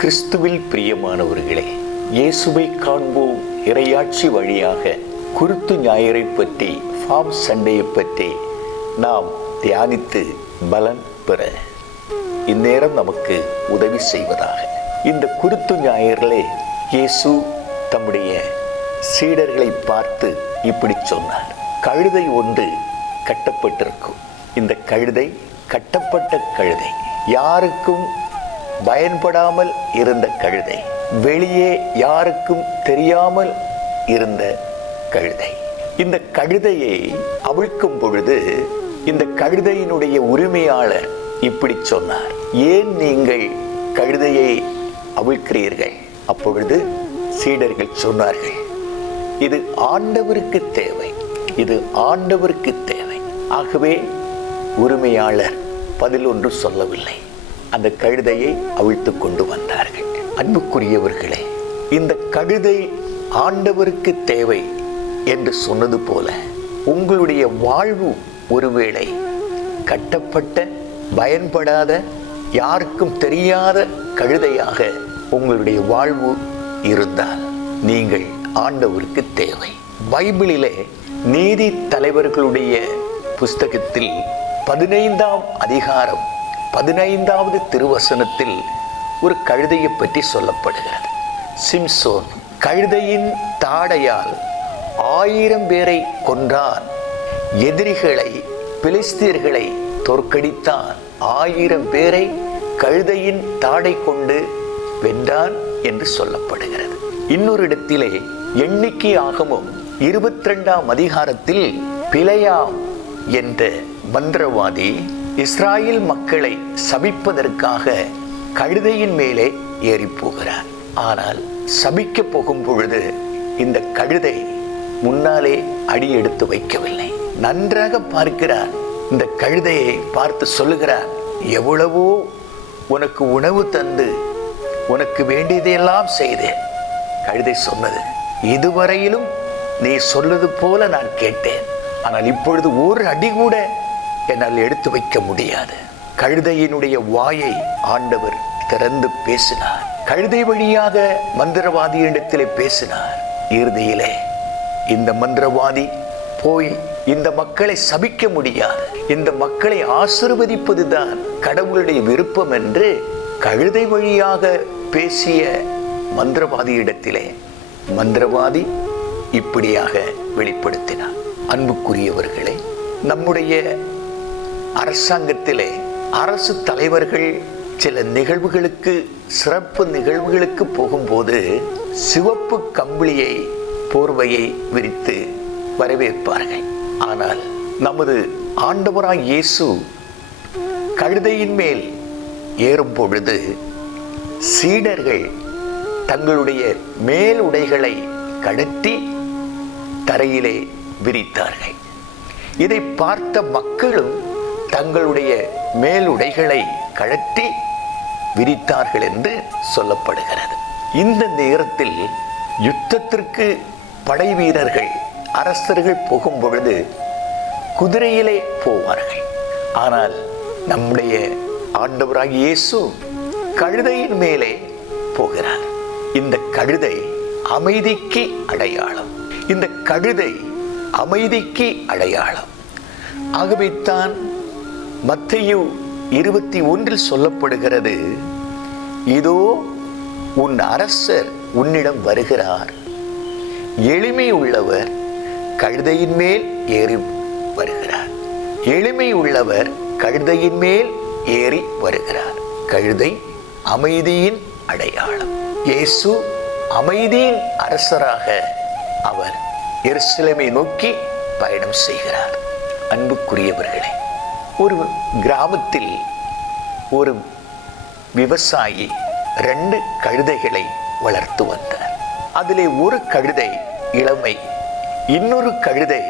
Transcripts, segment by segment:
கிறிஸ்துவில் பிரியமானவர்களே, இயேசுவை காண்போம் இறையாட்சி வழியாக குருத்து ஞாயிறை பற்றி, ஃபார்ம் சண்டையை பற்றி நாம் தியானித்து பலன் பெற இந்நேரம் நமக்கு உதவி செய்வதாக. இந்த குருத்து ஞாயிறிலே இயேசு தம்முடைய சீடர்களை பார்த்து இப்படி சொன்னார். கழுதை ஒன்று கட்டப்பட்டிருக்கும். இந்த கழுதை கட்டப்பட்ட கழுதை, யாருக்கும் பயன்படாமல் இருந்த கழுதை, வெளியே யாருக்கும் தெரியாமல் இருந்த கழுதை. இந்த கழுதையை அவிழ்க்கும் பொழுது இந்த கழுதையினுடைய உரிமையாளர் இப்படி சொன்னார், ஏன் நீங்கள் கழுதையை அவிழ்க்கிறீர்கள்? அப்பொழுது சீடர்கள் சொன்னார்கள், இது ஆண்டவருக்கு தேவை, இது ஆண்டவருக்கு தேவை. ஆகவே உரிமையாளர் பதில் ஒன்று சொல்லவில்லை. அந்த கழுதையை அவிழ்த்து கொண்டு வந்தார்கள். அன்புக்குரியவர்களே, இந்த கழுதை ஆண்டவருக்கு தேவை என்று சொன்னது போல உங்களுடைய வாழ்வு ஒருவேளை கட்டப்பட்ட, பயன்படாத, யாருக்கும் தெரியாத கழுதையாக உங்களுடைய வாழ்வு இருந்தால் நீங்கள் ஆண்டவருக்கு தேவை. பைபிளிலே நீதி தலைவர்களுடைய புஸ்தகத்தில் 15ஆம் அதிகாரம் 15வது திருவசனத்தில் ஒரு கழுதையை பற்றி சொல்லப்படுகிறது. சிம்சோன் கழுதையின் தாடையால் 1000 பேரை கொன்றான், எதிரிகளை, பெலிஸ்தியர்களை தோற்கடித்தான், 1000 பேரை கழுதையின் தாடை கொண்டு வென்றான் என்று சொல்லப்படுகிறது. இன்னொரு இடத்திலே எண்ணிக்கை ஆகமம் 22ஆம் அதிகாரத்தில் பிலேயாம் என்ற மந்திரவாதி இஸ்ராயேல் மக்களை சபிப்பதற்காக கழுதையின் மேலே ஏறி போகிறார். ஆனால் சபிக்க போகும் பொழுது இந்த கழுதை முன்னாலே அடி எடுத்து வைக்கவில்லை. நன்றாக பார்க்கிறார். இந்த கழுதையை பார்த்து சொல்லுகிறார், எவ்வளவோ உனக்கு உணவு தந்து உனக்கு வேண்டியதையெல்லாம் செய்தேன். கழுதை சொன்னது, இதுவரையிலும் நீ சொல்வது போல நான் கேட்டேன், ஆனால் இப்பொழுது ஒரு அடி கூட என்னால் எடுத்து வைக்க முடியாது. கழுதையினுடைய வாயை ஆண்டவர் திறந்து பேசினார். கழுதை வழியாக மந்திரவாதியிடத்திலே பேசினார். இறுதியிலே இந்த மந்திரவாதி போய் இந்த மக்களை சபிக்க முடியாது, இந்த மக்களை ஆசீர்வதிப்பதுதான் கடவுளுடைய விருப்பம் என்று கழுதை வழியாக பேசிய மந்திரவாதியிடத்திலே மந்திரவாதி இப்படியாக வெளிப்படுத்தினார். அன்புக்குரியவர்களே, நம்முடைய அரசாங்கத்திலே அரசு தலைவர்கள் சில நிகழ்வுகளுக்கு, சிறப்பு நிகழ்வுகளுக்கு போகும்போது சிவப்பு கம்பளியை, போர்வையை விரித்து வரவேற்பார்கள். ஆனால் நமது ஆண்டவராய் இயேசு கழுதையின் மேல் ஏறும் பொழுது சீடர்கள் தங்களுடைய மேல் உடைகளை கழற்றி தரையிலே விரித்தார்கள். இதை பார்த்த மக்களும் தங்களுடைய மேலுடைகளை கழற்றி விரித்தார்கள் என்று சொல்லப்படுகிறது. இந்த நேரத்தில் யுத்தத்திற்கு படை வீரர்கள், அரசர்கள் போகும் பொழுது குதிரையிலே போவார்கள். ஆனால் நம்முடைய ஆண்டவராகிய இயேசு கழுதையின் மேலே போகிறார். இந்த கழுதை அமைதிக்கு அடையாளம். இந்த கழுதை அமைதிக்கு அடையாளம். ஆகவேத்தான் மத்தேயு 21 சொல்லப்படுகிறது, இதோ உன் அரசர் உன்னிடம் வருகிறார், எளிமை உள்ளவர் கழுதையின் மேல் ஏறி வருகிறார். எளிமை உள்ளவர் கழுதையின் மேல் ஏறி வருகிறார். கழுதை அமைதியின் அடையாளம். இயேசு அமைதியின் அரசராக அவர் எருசலேமை நோக்கி பயணம் செய்கிறார். அன்புக்குரியவர்களே, ஒரு கிராமத்தில் ஒரு விவசாயி 2 கழுதைகளை வளர்த்து வந்தார். அதிலே ஒரு கழுதை இளமை, இன்னொரு கழுதை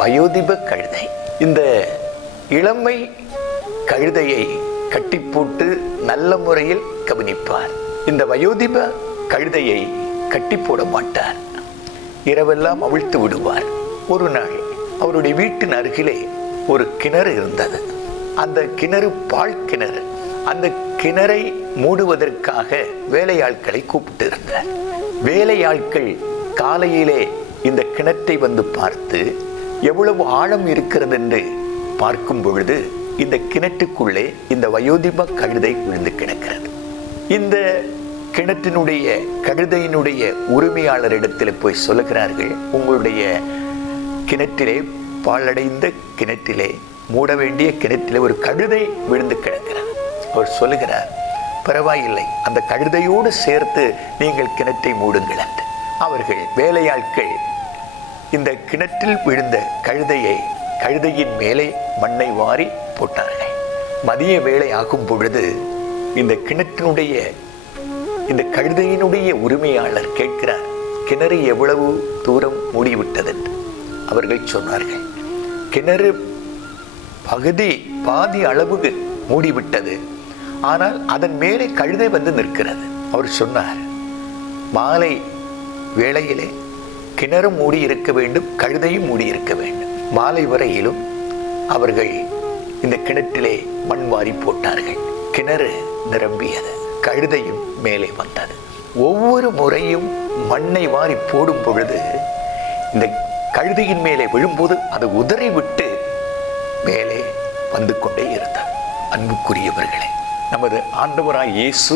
வயோதிப கழுதை. இந்த இளமை கழுதையை கட்டி போட்டு நல்ல முறையில் கவனிப்பார். இந்த வயோதிப கழுதையை கட்டி போட மாட்டார், இரவெல்லாம் அவிழ்த்து விடுவார். ஒரு நாள் அவருடைய வீட்டின் அருகிலே ஒரு கிணறு இருந்தது. அந்த கிணறு பால் கிணறு. அந்த கிணறை மூடுவதற்காக வேலையாட்களை கூப்பிட்டு இருந்தார். வேலையாட்கள் காலையிலே இந்த கிணற்றை வந்து பார்த்து எவ்வளவு ஆழம் இருக்கிறது என்று பார்க்கும் பொழுது இந்த கிணற்றுக்குள்ளே இந்த வயோதிப கழுதை விழுந்து கிடக்கிறது. இந்த கிணற்றினுடைய கழுதையினுடைய உரிமையாளரிடத்தில் போய் சொல்லுகிறார்கள், உங்களுடைய கிணற்றிலே, பாழடைந்த கிணற்றிலே, மூட வேண்டிய கிணற்றிலே ஒரு கழுதை விழுந்து கிடக்கிறது. அவர் சொல்லுகிறார், பரவாயில்லை, அந்த கழுதையோடு சேர்த்து நீங்கள் கிணற்றை மூடுங்கள் என்று. அவர்கள் வேலையாட்கள் இந்த கிணற்றில் விழுந்த கழுதையின் மேலே மண்ணை வாரி போட்டார்கள். மதிய வேளை ஆகும் பொழுது இந்த கிணற்றினுடைய இந்த கழுதையினுடைய உரிமையாளர் கேட்கிறார், கிணறு எவ்வளவு தூரம் மூடிவிட்டது என்று. அவர்கள் சொன்னார்கள், கிணறு பாதி அளவுக்கு மூடிவிட்டது, ஆனால் அதன் மேலே கழுதை வந்து நிற்கிறது. அவர் சொன்னார், மாலை வேளையிலே கிணறு மூடி இருக்க வேண்டும், கழுதையும் மூடி இருக்க வேண்டும். மாலை வரையிலும் அவர்கள் இந்த கிணற்றிலே மண் வாரி போட்டார்கள். கிணறு நிரம்பியது, கழுதையும் மேலே வந்தது. ஒவ்வொரு முறையும் மண்ணை வாரி போடும் பொழுது இந்த கழுதையின் மேலே விழும்போது அது உதறி விட்டு மேலே வந்து கொண்டே இருந்தார். அன்புக்குரியவர்களே, நமது ஆண்டவராய் இயேசு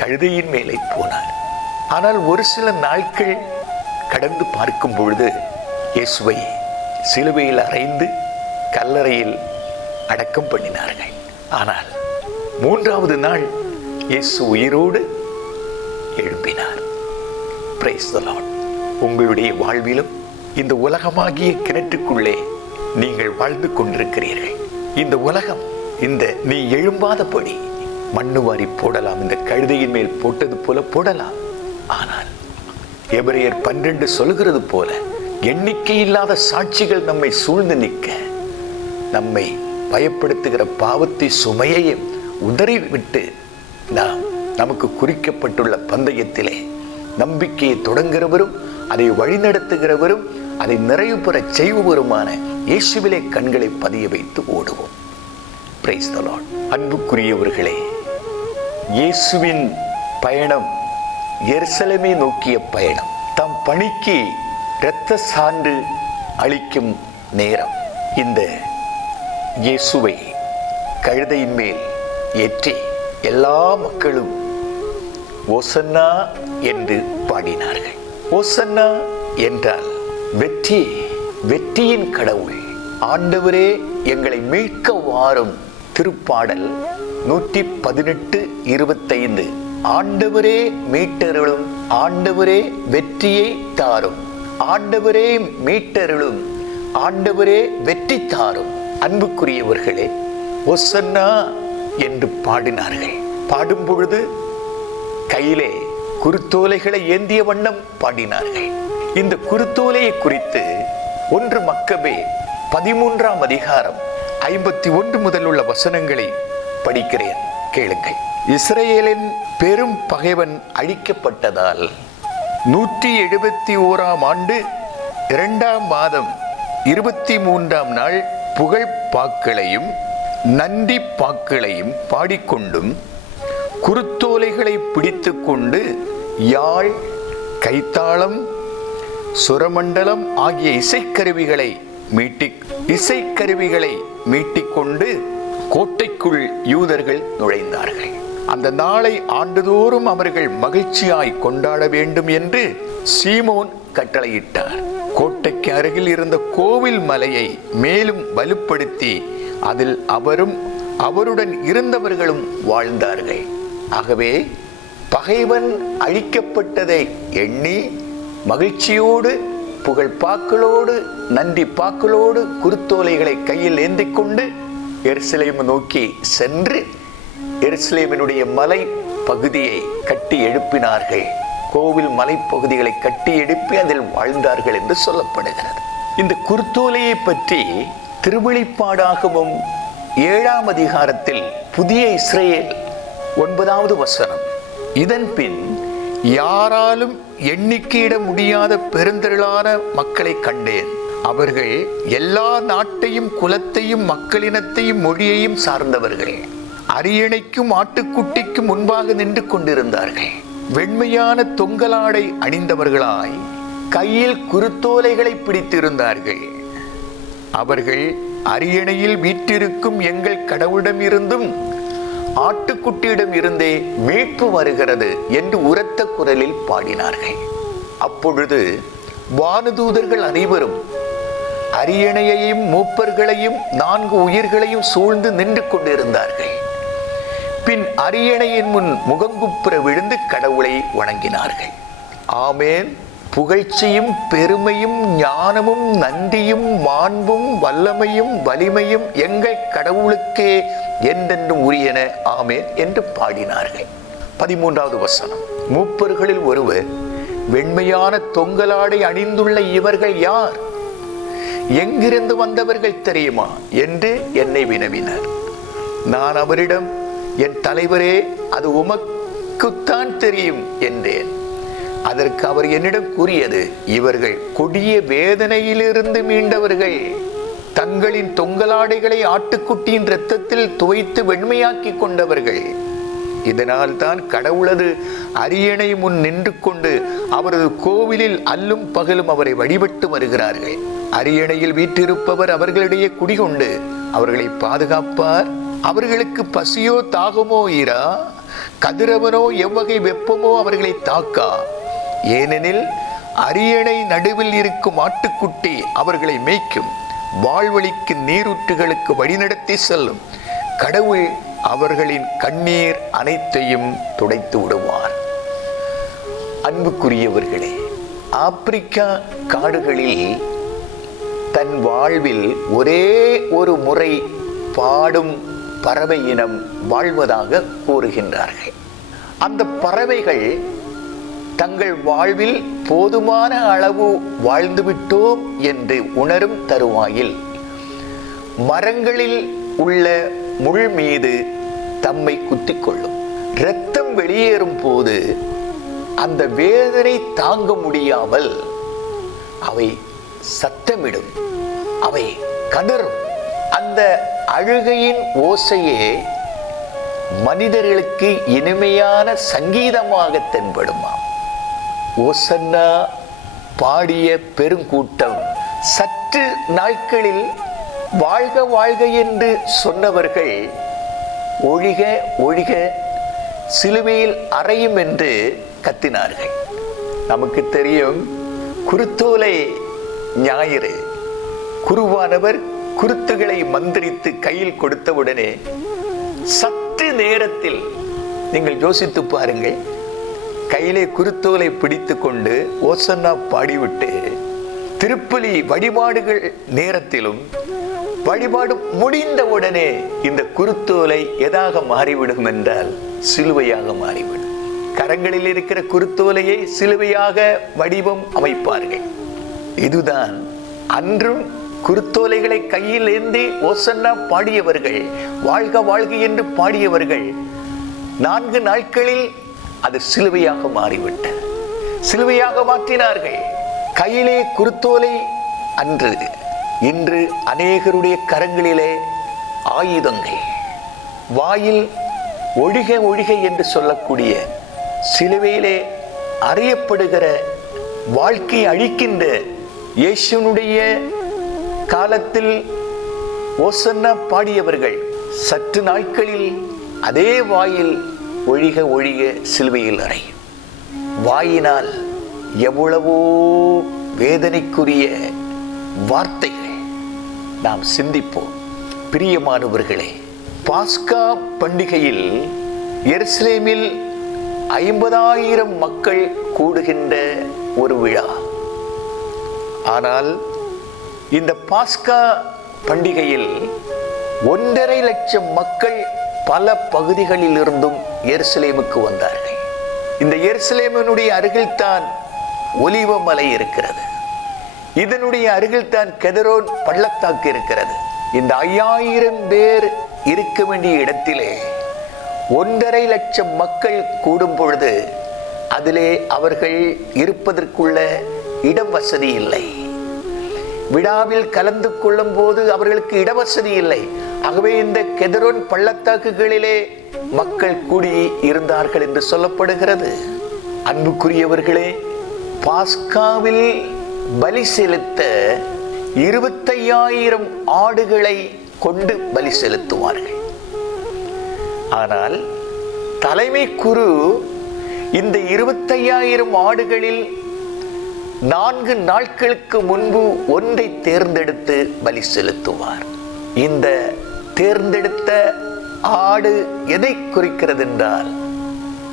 கழுதையின் மேலே போனார். ஆனால் ஒரு சில நாட்கள் கடந்து பார்க்கும் பொழுது இயேசுவை சிலுவையில் அறைந்து கல்லறையில் அடக்கம் பண்ணினார்கள். ஆனால் 3வது நாள் இயேசு உயிரோடு எழும்பினார். Praise the Lord. உங்களுடைய வாழ்விலும் இந்த உலகமாகிய கிணற்றுக்குள்ளே நீங்கள் வாழ்ந்து கொண்டிருக்கிறீர்கள். இந்த உலகம் நீ எழும்பாதபடி மண்ணு வாரி போடலாம், இந்த கழுதையின் மேல் போட்டது போல போடலாம். ஆனால் எபிரேயர் 12 சொல்கிறது போல எண்ணிக்கை இல்லாத சாட்சிகள் நம்மை சூழ்ந்து நிற்க, நம்மை பயப்படுத்துகிற பாவத்தை சுமையையும் உதறிவிட்டு நமக்கு குறிக்கப்பட்டுள்ள பந்தயத்திலே நம்பிக்கையை தொடங்குகிறவரும் அதை வழிநடத்துகிறவரும் அதை நிறைவு பெற செய்பவருமான இயேசுவிலே கண்களை பதிய வைத்து ஓடுவோம். Praise the Lord. அன்புக்குரியவர்களே, இயேசுவின் பயணம் எருசலேமை நோக்கிய பயணம். தம் பணிக்கு இரத்த சான்று அளிக்கும் நேரம். இந்த இயேசுவை கழுதையின் மேல் ஏற்றி எல்லா மக்களும் ஓசன்னா என்று பாடினார்கள். ஓசன்னா என்றால் வெற்றி, வெற்றியின் கடவுள். ஆண்டவரே எங்களை மீட்க வாரும். திருப்பாடல் 118:25. ஆண்டவரே மீட்டருளும், ஆண்டவரே வெற்றியை தாரும், ஆண்டவரே மீட்டருளும், ஆண்டவரே வெற்றி தாரும். அன்புக்குரியவர்களே, ஓசன்னா என்று பாடினார்கள். பாடும் பொழுது கையிலே குருத்தோலைகளை ஏந்திய வண்ணம் பாடினார்கள். இந்த குருத்தோலையை குறித்து 1 மக்கபே 13ஆம் அதிகாரம் 51 முதல் உள்ள வசனங்களை படிக்கிறேன், கேளுங்கள். இஸ்ரவேலின் பெரும் பகைவன் அழிக்கப்பட்டதால் 171ஆம் ஆண்டு 2ஆம் மாதம் 23ஆம் நாள் புகழ் பாக்களையும் நன்றி பாக்களையும் பாடிக்கொண்டும் குருத்தோலைகளை பிடித்து கொண்டு யாழ், கைத்தாளம், சுரமண்டலம் ஆகிய இசைக்கருவிகளை மீட்டிக்கொண்டு கோட்டைக்குள் யூதர்கள் நுழைந்தார்கள். அந்த நாளை ஆண்டுதோறும் அவர்கள் மகிழ்ச்சியாய் கொண்டாட வேண்டும் என்று சீமோன் கட்டளையிட்டார். கோட்டைக்கு அருகில் இருந்த கோவில் மலையை மேலும் வலுப்படுத்தி அதில் அவரும் அவருடன் இருந்தவர்களும் வாழ்ந்தார்கள். ஆகவே பகைவன் அழிக்கப்பட்டதை எண்ணி மகிழ்ச்சியோடு, புகழ் பாக்களோடு, நன்றி பாக்களோடு குருத்தோலைகளை கையில் ஏந்தி கொண்டு எருசலேம் நோக்கி சென்று எருசலேமினுடைய மலை பகுதியை கட்டி எழுப்பினார்கள். கோவில் மலைப்பகுதிகளை கட்டி எழுப்பி அதில் வாழ்ந்தார்கள் என்று சொல்லப்படுகிறது. இந்த குருத்தோலையை பற்றி திருவெளிப்பாடாகவும் 7ஆம் அதிகாரத்தில் புதிய இஸ்ரவேல் 9வது வசனம், இதன் பின் யாராலும் எண்ணிக்கையிட முடியாத பெருந்திரளான மக்களை கண்டேன். அவர்கள் எல்லா நாட்டையும், குலத்தையும், மக்களினத்தையும், மொழியையும் சார்ந்தவர்கள். அரியணைக்கும் ஆட்டுக்குட்டிக்கும் முன்பாக நின்று கொண்டிருந்தார்கள். வெண்மையான தொங்கலாடை அணிந்தவர்களாய் கையில் குருத்தோலைகளை பிடித்திருந்தார்கள். அவர்கள் அரியணையில் வீற்றிருக்கும் எங்கள் கடவுளிடம் இருந்தும் ஆட்டுக்குட்டியிடம் இருந்தே மீட்பு வருகிறது என்று உரத்த குரலில் பாடினார்கள். அப்பொழுது வானதூதர்கள் அனைவரும் அரியணையையும் மூப்பர்களையும் 4 உயிர்களையும் சூழ்ந்து நின்று கொண்டிருந்தார்கள். பின் அரியணையின் முன் முகங்குப்புற விழுந்து கடவுளை வணங்கினார்கள். ஆமேன். புகழ்ச்சியும் பெருமையும் ஞானமும் நன்றியும் மாண்பும் வல்லமையும் வலிமையும் எங்கள் கடவுளுக்கே என்றென்றும் உரியன, ஆமேன் என்று பாடினார்கள். 13வது வசனம். மூப்பர்களில் ஒருவர், வெண்மையான தொங்கலாடை அணிந்துள்ள இவர்கள் யார்? எங்கிருந்து வந்தவர்கள் தெரியுமா என்று என்னை வினவினார். நான் அவரிடம், என் தலைவரே, அது உமக்குத்தான் தெரியும் என்றேன். அதற்கு அவர் என்னிடம் கூறியது, இவர்கள் கொடிய வேதனையிலிருந்து மீண்டவர்கள். தங்களின் தொங்கலாடைகளை ஆட்டுக்குட்டியின் இரத்தத்தில் துவைத்து வெண்மையாக்கி கொண்டவர்கள். இதனால் தான் கடவுளது அரியணை முன் நின்று கொண்டு அவரது கோவிலில் அல்லும் பகலும் அவரை வழிபட்டு வருகிறார்கள். அரியணையில் வீற்றிருப்பவர் அவர்களிடையே குடிகொண்டு அவர்களை பாதுகாப்பார். அவர்களுக்கு பசியோ தாகமோ இரா, கதிரவனோ எவ்வகை வெப்பமோ அவர்களை தாக்கா. ஏனெனில் அரியணை நடுவில் இருக்கும் ஆட்டுக்குட்டி அவர்களை மேய்க்கும். வாழ்வழிக்கு நீரூற்றுகளுக்கு வழிநடத்தி செல்லும். கடவுள் அவர்களின் கண்ணீர் அனைத்தையும் துடைத்து விடுவார். அன்புக்குரியவர்களே, ஆப்பிரிக்கா காடுகளில் தன் வாழ்வில் ஒரே ஒரு முறை பாடும் பறவை இனம் வாழ்வதாக கூறுகின்றார்கள். அந்த பறவைகள் தங்கள் வாழ்வில் போதுமான அளவு வாழ்ந்துவிட்டோம் என்று உணரும் தருவாயில் மரங்களில் உள்ள முள் மீது தம்மை குத்திக் கொள்ளும். இரத்தம் வெளியேறும் போது அந்த வேதனை தாங்க முடியாமல் அவை சத்தமிடும், அவை கதறும். அந்த அழுகையின் ஓசையே மனிதர்களுக்கு இனிமையான சங்கீதமாக தென்படுமாம். ஓசன்னா பாடிய பெருங்கூட்டம் சற்று நாட்களில் வாழ்க வாழ்க என்று சொன்னவர்கள் ஒழிக ஒழிக சிலுவையில் அறையும் என்று கத்தினார்கள். நமக்கு தெரியும், குருத்தோலை ஞாயிறு குருவானவர் குருத்துகளை மந்திரித்து கையில் கொடுத்தவுடனே சற்று நேரத்தில், நீங்கள் யோசித்து பாருங்கள், கையிலே குருத்தோலை பிடித்து கொண்டு ஓசன்னா பாடிவிட்டு திருப்பலி வழிபாடுகள் நேரத்திலும் வழிபாடு முடிந்தவுடனே இந்த குருத்தோலை எதாக மாறிவிடும் என்றால் சிலுவையாக மாறிவிடும். கரங்களில் இருக்கிற குருத்தோலையை சிலுவையாக வடிவம் அமைப்பார்கள். இதுதான் அன்றும் குருத்தோலைகளை கையில் ஏந்தி ஓசன்னா பாடியவர்கள், வாழ்க வாழ்க என்று பாடியவர்கள் 4 நாட்களில் அது சிலுவையாக மாறிவிட்டது. சிலுவையாக மாற்றினார்கள். கையிலே குருத்தோலை அன்று, இன்று அநேகருடைய கரங்களிலே ஆயுதங்கள். வாயில் ஒழிக ஒழிக என்று சொல்லக்கூடிய சிலுவையிலே அறியப்படுகிற வாழ்க்கை அழிக்கின்ற இயேசுனுடைய காலத்தில் ஓசன்னா பாடியவர்கள் சற்று நாட்களில் அதே வாயில் ஒழிக ஒழிக சிலுவையில் அறையும். வாயினால் எவ்வளவோ வேதனைக்குரிய வார்த்தைகள் நாம் சிந்திப்போம். பிரியமானவர்களே, பாஸ்கா பண்டிகையில் எருசலேமில் 50,000 மக்கள் கூடுகின்ற ஒரு விழா. ஆனால் இந்த பாஸ்கா பண்டிகையில் 1.5 லட்சம் மக்கள் பல பகுதிகளில் இருந்தும் எருசலேமுக்கு வந்தார்கள். இந்த எருசலேமினுடைய அருகில்தான் ஒலிவ மலை இருக்கிறது. இதனுடைய அருகில்தான் கெதரோன் பள்ளத்தாக்கு இருக்கிறது. இந்த 5000 பேர் இருக்க வேண்டிய இடத்திலே 1.5 லட்சம் மக்கள் கூடும் பொழுது அதிலே அவர்கள் இருப்பதற்குள்ள இடம் வசதி இல்லை. விழாவில் கலந்து கொள்ளும் போது அவர்களுக்கு இடவசதி இல்லை. ஆகவே இந்த கெதரோன் பள்ளத்தாக்குகளிலே மக்கள் கூடி இருந்தார்கள் என்று சொல்லப்படுகிறது. அன்புக்குரியவர்களே, பாஸ்காவில் பலி செலுத்த 25,000 ஆடுகளை கொண்டு பலி செலுத்துவார்கள். ஆனால் தலைமை குரு இந்த 25,000 ஆடுகளில் 4 நாட்களுக்கு முன்பு ஒன்றை தேர்ந்தெடுத்து பலி செலுத்துவார். இந்த தேர்ந்தெடுத்த ஆடு எதை குறிக்கிறது என்றால்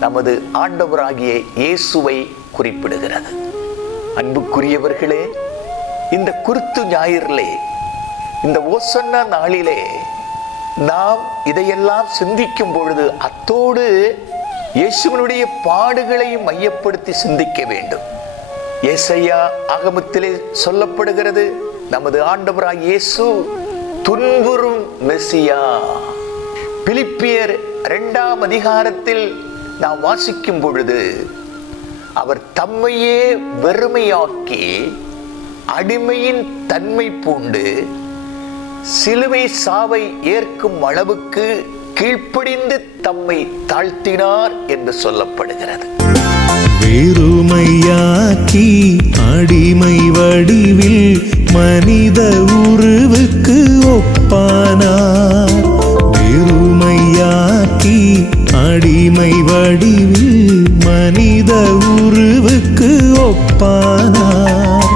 நமது ஆண்டவராகிய இயேசுவை குறிப்பிடுகிறது. அன்புக்குரியவர்களே, இந்த குருத்து ஞாயிறிலே, இந்த ஓசன்னா நாளிலே நாம் இதையெல்லாம் சிந்திக்கும் பொழுது அத்தோடு இயேசுவினுடைய பாடுகளையும் மையப்படுத்தி சிந்திக்க வேண்டும். ஏசாயா ஆகமத்திலே சொல்லப்படுகிறது, நமது ஆண்டவராகிய இயேசு துன்புறும் மெசியா. பிலிப்பியர் 2ஆம் அதிகாரத்தில் நாம் வாசிக்கும் பொழுது அவர் தம்மையே வெறுமையாக்கி அடிமையின் தன்மை பூண்டு சிலுவை சாவை ஏற்கும் அளவுக்கு கீழ்ப்படிந்து தம்மை தாழ்த்தினார் என்று சொல்லப்படுகிறது. வெறுமையாக்கி அடிமை வடிவில் மனித உருவுக்கு ஒப்பானார். வெறுமையாக்கி அடிமை வடிவில் மனித உருவுக்கு ஒப்பானார்.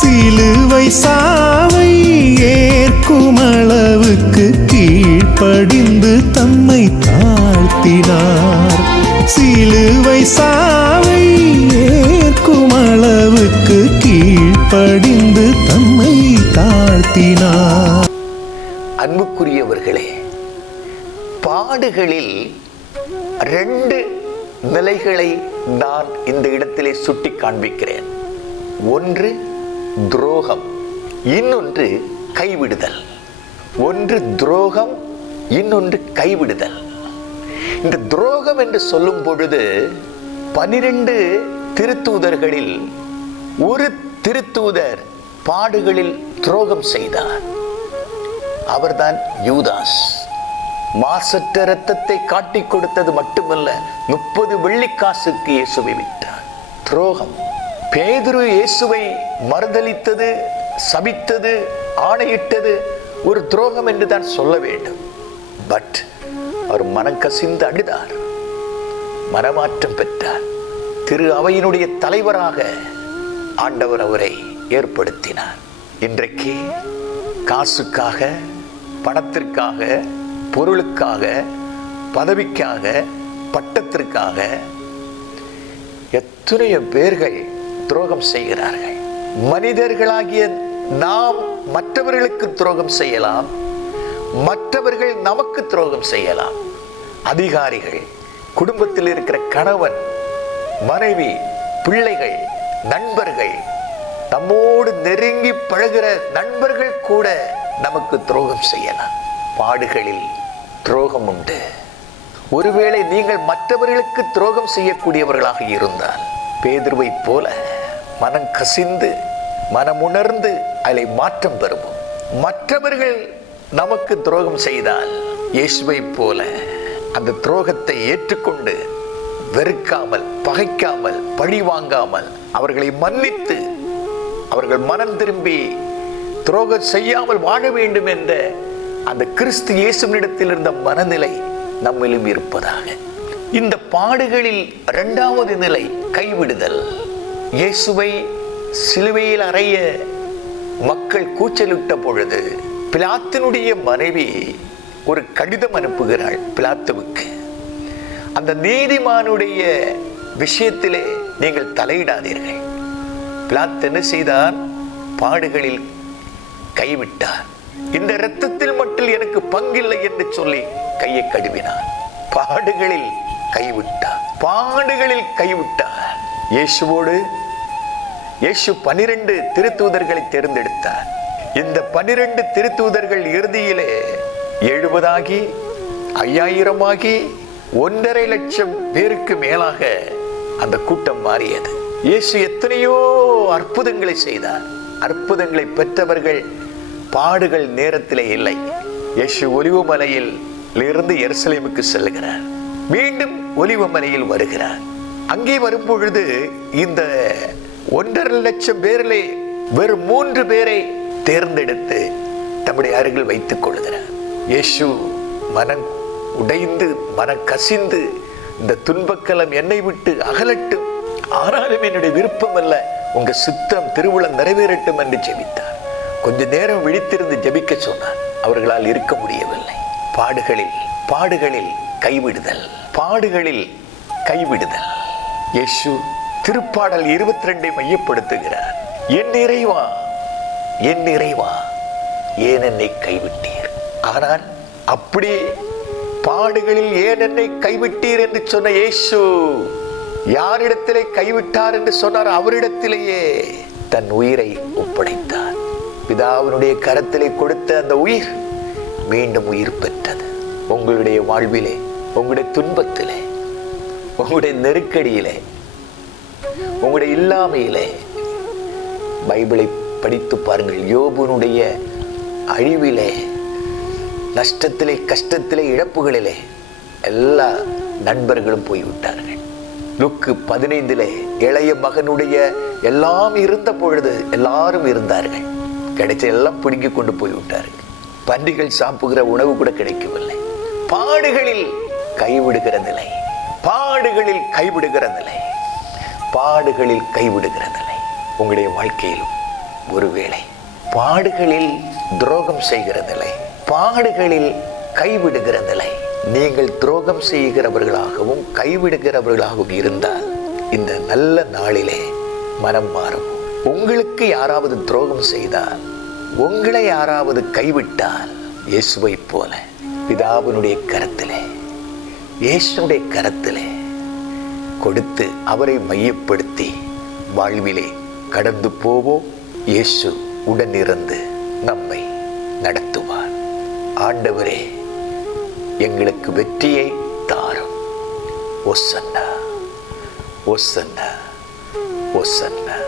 சிலுவை சாவை ஏற்கும் அளவுக்கு கீழ்ப்படிந்து தம்மை தாழ்த்தினார். சிலுவை சாவை ஏற்கும் அளவுக்கு கீழ்ப்படிந்து தம்மை தாழ்த்தினார். அன்புக்குரியவர்களே, பாடுகளில் 2 நிலைகளை நான் இந்த இடத்திலே சுட்டி காண்பிக்கிறேன். ஒன்று துரோகம், இன்னொன்று கைவிடுதல். ஒன்று துரோகம், இன்னொன்று கைவிடுதல். இந்த துரோகம் என்று சொல்லும் பொழுது 12 திருத்தூதர்களில் ஒரு திருத்தூதர் பாடுகளில் துரோகம் செய்தார். அவர்தான் யூதாஸ். மாசற்ற இரத்தத்தை காட்டிக் கொடுத்தது மட்டுமல்ல, 30 வெள்ளிக்காசுக்கு இயேசுவை விட்டார். துரோகம். பேதுரு இயேசுவை மறுதலித்தது, சபித்தது, ஆணையிட்டது ஒரு துரோகம் என்று தான் சொல்ல வேண்டும். பட் அவர் மனம் கசிந்து அழுதார், மனமாற்றம் பெற்றார். திரு அவையினுடைய தலைவராக ஆண்டவர் அவரை ஏற்படுத்தினார். இன்றைக்கு காசுக்காக, பணத்திற்காக, பொருளுக்காக, பதவிக்காக, பட்டத்திற்காக எத்தனையோ பேர்கள் துரோகம் செய்கிறார்கள். மனிதர்களாகிய நாம் மற்றவர்களுக்கு துரோகம் செய்யலாம், மற்றவர்கள் நமக்கு துரோகம் செய்யலாம். அதிகாரிகள், குடும்பத்தில் இருக்கிற கணவன், மனைவி, பிள்ளைகள், நண்பர்கள், நம்மோடு நெருங்கி பழகிற நண்பர்கள் கூட நமக்கு துரோகம் செய்யலாம். பாடுகளில் துரோகம் உண்டு. ஒருவேளை நீங்கள் மற்றவர்களுக்கு துரோகம் செய்யக்கூடியவர்களாக இருந்தால் பேதுருவை போல மனம் கசிந்து, மனமுணர்ந்து அதில் மாற்றம் பெறுவோம். மற்றவர்கள் நமக்கு துரோகம் செய்தால் இயேசுவை போல அந்த துரோகத்தை ஏற்றுக்கொண்டு வெறுக்காமல், பகைக்காமல், பழி வாங்காமல் அவர்களை மன்னித்து அவர்கள் மனம் திரும்பி துரோகம் செய்யாமல் வாழ வேண்டும் என்ற அந்த கிறிஸ்து இயேசுவினிடத்தில் இருந்த மனநிலை நம்மிலும் இருப்பதாக. இந்த பாடுகளில் 2வது நிலை கைவிடுதல். இயேசுவை சிலுவையில் அறைய மக்கள் கூச்சலிட்ட பொழுது பிலாத்தினுடைய மனைவி ஒரு கடிதம் அனுப்புகிறாள் பிலாத்துவுக்கு. அந்த நீதிமானுடைய விஷயத்திலே நீங்கள் தலையிடாதீர்கள். பிலாத்து என்ன செய்தார்? பாடுகளில் கைவிட்டார். இந்த இரத்தத்தில் மட்டும் எனக்கு பங்கில்லை என்று சொல்லி கையை கழுவினார். பாடுகளில் கைவிட்டார். பாடுகளில் கைவிட்டார். இயேசுவோடு இயேசு 12 திருத்தூதர்களை தேர்ந்தெடுத்தார். இந்த 12 திருத்தூதர்கள் இறுதியிலே 70 ஆகி 5000 ஆகி 1.5 லட்சம் பேருக்கு மேலாக அந்த கூட்டம் மாறியது. இயேசு எத்தனையோ அற்புதங்களை செய்தார். அற்புதங்களை பெற்றவர்கள் பாடுகள் நேரத்திலே இல்லை. இயேசு ஒலிவமலையில் இருந்து எருசலேமுக்கு செல்கிறார். மீண்டும் ஒலிவமலையில் வருகிறார். அங்கே வரும்பொழுது இந்த 1.5 லட்சம் பேரிலே வெறும் 3 பேரை தேர்ந்தெடுத்து தம்முடைய அருகில் வைத்துக் கொள்கிறார். இயேசு மனம் உடைந்து மனம் கசிந்து, இந்த துன்பக்கலம் என்னை விட்டு அகலட்டும், ஆனாலும் என்னுடைய விருப்பம் அல்ல, உங்க சித்தம் திருவுளம் நிறைவேறட்டும் என்று ஜெபித்தார். கொஞ்ச நேரம் விழித்திருந்து ஜெபிக்க சொன்னார். அவர்களால் இருக்க முடியவில்லை. பாடுகளில் கைவிடுதல், பாடுகளில் கைவிடுதல். இயேசு திருப்பாடல் 22 மையப்படுத்துகிறார். என் இறைவா, என் இறைவா, ஏன் என்னை கைவிட்டீர்? ஆனால் அப்படி பாடுகளில் ஏன் என்னை கைவிட்டீர் என்று சொன்ன இயேசு யாரிடத்திலே கைவிட்டார் என்று சொன்னார்? அவரிடத்திலேயே தன் உயிரை ஒப்படைத்தார். பிதாவினுடைய கரத்திலே கொடுத்த அந்த உயிர் மீண்டும் உயிர் பெற்றது. உங்களுடைய வாழ்விலே, உங்களுடைய துன்பத்திலே, உங்களுடைய நெருக்கடியிலே, உங்களுடைய இல்லாமையிலே பைபிளை படித்து பாருங்கள். யோபுனுடைய அழிவிலே, நஷ்டத்திலே, கஷ்டத்திலே, இழப்புகளிலே எல்லா நண்பர்களும் போய்விட்டார்கள். லூக்கு 15 இளைய மகனுடைய எல்லாம் இருந்த பொழுது எல்லாரும் இருந்தார்கள். கிடைச்ச எல்லாம் பிடுங்கி கொண்டு போய்விட்டார்கள். பன்றிகள் சாப்பிடுகிற உணவு கூட கிடைக்கவில்லை. பாடுகளில் கைவிடுகிற நிலை, பாடுகளில் கைவிடுகிற நிலை, பாடுகளில் கைவிடுகிற நிலை. உங்களுடைய வாழ்க்கையிலும் ஒருவேளை பாடுகளில் துரோகம் செய்கிற நிலை, பாடுகளில் கைவிடுகிற நிலை. நீங்கள் துரோகம் செய்கிறவர்களாகவும் கைவிடுகிறவர்களாகவும் இருந்தால் இந்த நல்ல நாளிலே மனம் மாறும். உங்களுக்கு யாராவது துரோகம் செய்தால், உங்களை யாராவது கைவிட்டால், இயேசுவை போல பிதாவினுடைய கரத்திலே, இயேசுடைய கரத்திலே கொடுத்து அவரை மையப்படுத்தி வாழ்விலே கடந்து போவோம். இயேசு உடனிருந்து நம்மை நடத்துவார். ஆண்டவரே, எங்களுக்கு வெற்றியை தாரும். ஒசன்னா, ஒசன்னா, ஒசன்னா.